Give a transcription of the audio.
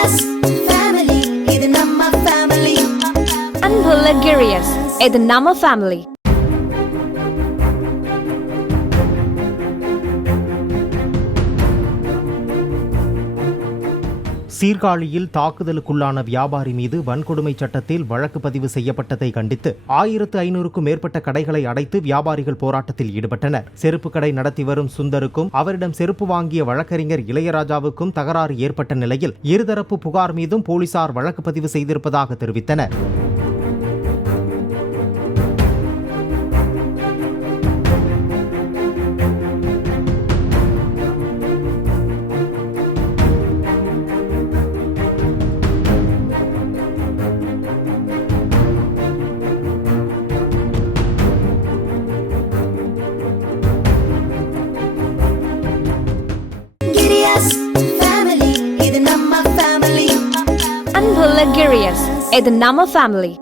Girias family, இது நம்ம family. அன்புள்ள கிரியஸ், இது நம்ம ஃபேமிலி. சீர்காழியில் தாக்குதலுக்குள்ளான வியாபாரி மீது வன்கொடுமை சட்டத்தில் வழக்கு பதிவு செய்யப்பட்டதை கண்டித்து 1500க்கும் மேற்பட்ட கடைகளை அடைத்து வியாபாரிகள் போராட்டத்தில் ஈடுபட்டனர். செருப்பு கடை நடத்தி வரும் சுந்தருக்கும் அவரிடம் செருப்பு வாங்கிய வழக்கறிஞர் இளையராஜாவுக்கும் தகராறு ஏற்பட்ட நிலையில் இருதரப்பு புகார் மீதும் போலீசார் வழக்கு பதிவு செய்திருப்பதாக தெரிவித்தனர். அன்புள்ள கிரியஸ், இது நம்ம ஃபேமிலி.